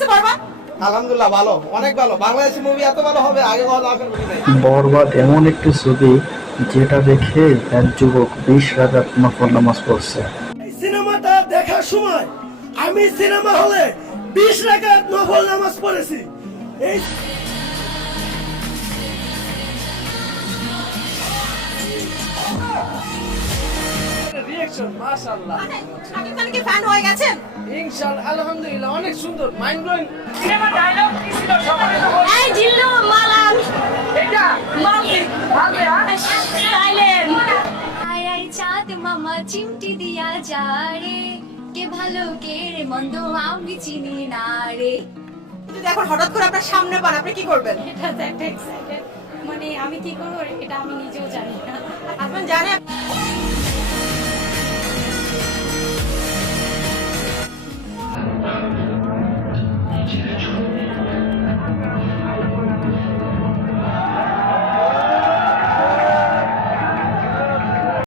লাগছে বরবাদ? আলহামদুলিল্লাহ ভালো, অনেক ভালো। বাংলাদেশি মুভি এত ভালো হবে আগে কখনো আশা করি নাই। বরবাদ এমন একটি ছবি যেটা দেখে এক যুবক 20 রাকাত নফল নামাজ পড়ছে। এই সিনেমাটা দেখার সময় আমি সিনেমা হলে 20 রাকাত নফল নামাজ পড়েছি। এই রিঅ্যাকশন মাশাআল্লাহ, শাকিব খান কি ফ্যান হয়ে গেছেন? ইনশাআল্লাহ, আলহামদুলিল্লাহ, অনেক সুন্দর, মাইন্ড ব্লোয়িং। সিনেমা ডায়লগ কি ছিল সবাই তো বলে এই জিল্লু মালাম এটা মালতি ভালো সাইলেন্ট। আয় আয় চাঁদ মামা চিমটি দিয়া যা রে, কে ভালো কে রে মন্দ আমি চিনি না রে। যদি এখন হঠাৎ করে আপনার সামনে পান আপনি কি করবেন? এটা তো একটা এক্সাইটেড, মানে আমি কি করবো এটা আমি নিজেও জানি না। আপনি জানেন